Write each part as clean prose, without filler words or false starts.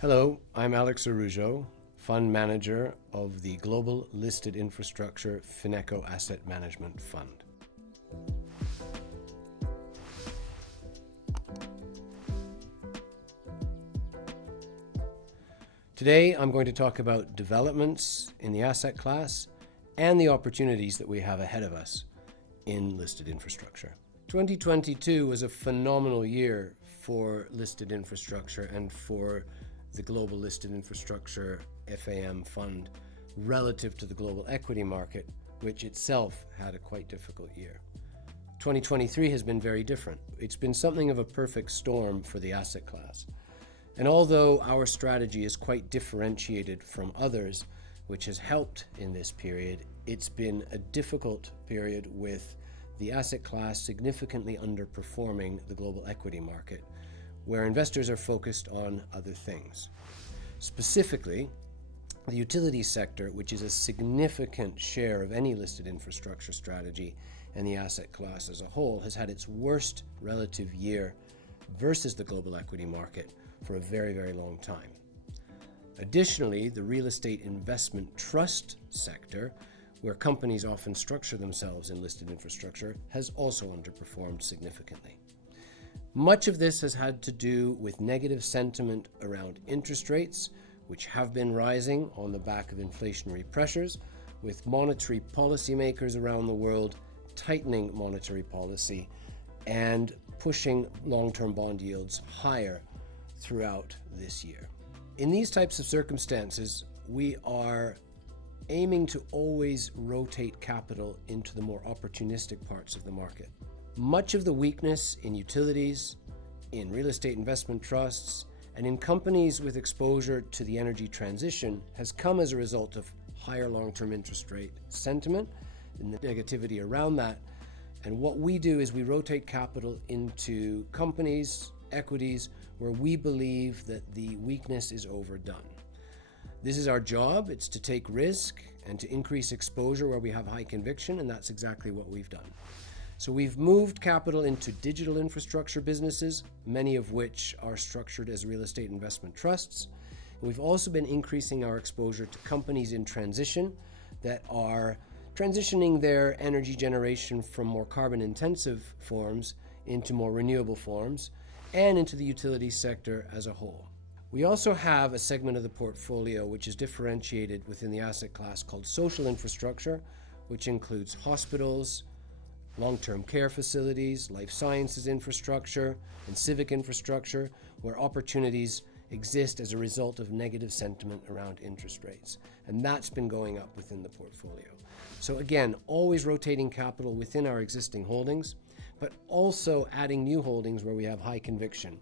Hello, I'm Alex Araujo, Fund Manager of the Global Listed Infrastructure Fineco Asset Management Fund. Today, I'm going to talk about developments in the asset class and the opportunities that we have ahead of us in listed infrastructure. 2022 was a phenomenal year for listed infrastructure and for the Global Listed Infrastructure FAM fund relative to the global equity market, which itself had a quite difficult year. 2023 has been very different. It's been something of a perfect storm for the asset class. And although our strategy is quite differentiated from others, which has helped in this period, it's been a difficult period with the asset class significantly underperforming the global equity market, where investors are focused on other things. Specifically, the utilities sector, which is a significant share of any listed infrastructure strategy and the asset class as a whole, has had its worst relative year versus the global equity market for a very, very long time. Additionally, the real estate investment trust sector, where companies often structure themselves in listed infrastructure, has also underperformed significantly. Much of this has had to do with negative sentiment around interest rates, which have been rising on the back of inflationary pressures, with monetary policymakers around the world tightening monetary policy and pushing long-term bond yields higher throughout this year. In these types of circumstances, we are aiming to always rotate capital into the more opportunistic parts of the market. Much of the weakness in utilities, in real estate investment trusts, and in companies with exposure to the energy transition has come as a result of higher long-term interest rate sentiment and the negativity around that. And what we do is we rotate capital into companies, equities, where we believe that the weakness is overdone. This is our job. It's to take risk and to increase exposure where we have high conviction, and that's exactly what we've done. So we've moved capital into digital infrastructure businesses, many of which are structured as real estate investment trusts. We've also been increasing our exposure to companies in transition that are transitioning their energy generation from more carbon-intensive forms into more renewable forms, and into the utilities sector as a whole. We also have a segment of the portfolio which is differentiated within the asset class called social infrastructure, which includes hospitals, long-term care facilities, life sciences infrastructure, and civic infrastructure, where opportunities exist as a result of negative sentiment around interest rates. And that's been going up within the portfolio. So again, always rotating capital within our existing holdings, but also adding new holdings where we have high conviction.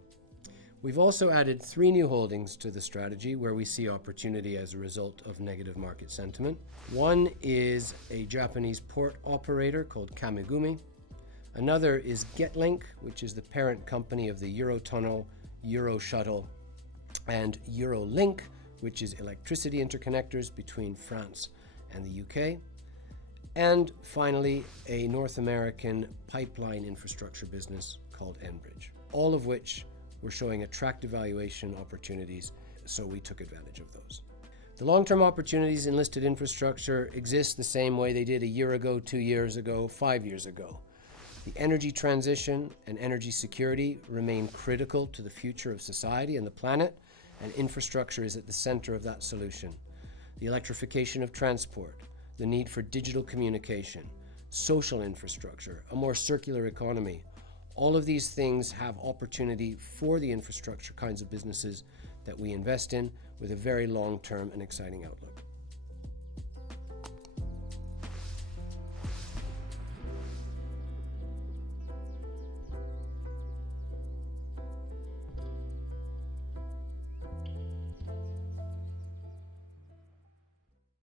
We've also added 3 new holdings to the strategy where we see opportunity as a result of negative market sentiment. One is a Japanese port operator called Kamigumi. Another is Getlink, which is the parent company of the Eurotunnel, Euroshuttle, and Eurolink, which is electricity interconnectors between France and the UK. And finally, a North American pipeline infrastructure business called Enbridge, all of which were showing attractive valuation opportunities, so we took advantage of those. The long-term opportunities in listed infrastructure exist the same way they did a year ago, 2 years ago, 5 years ago. The energy transition and energy security remain critical to the future of society and the planet, and infrastructure is at the center of that solution. The electrification of transport, the need for digital communication, social infrastructure, a more circular economy. All of these things have opportunity for the infrastructure kinds of businesses that we invest in with a very long-term and exciting outlook.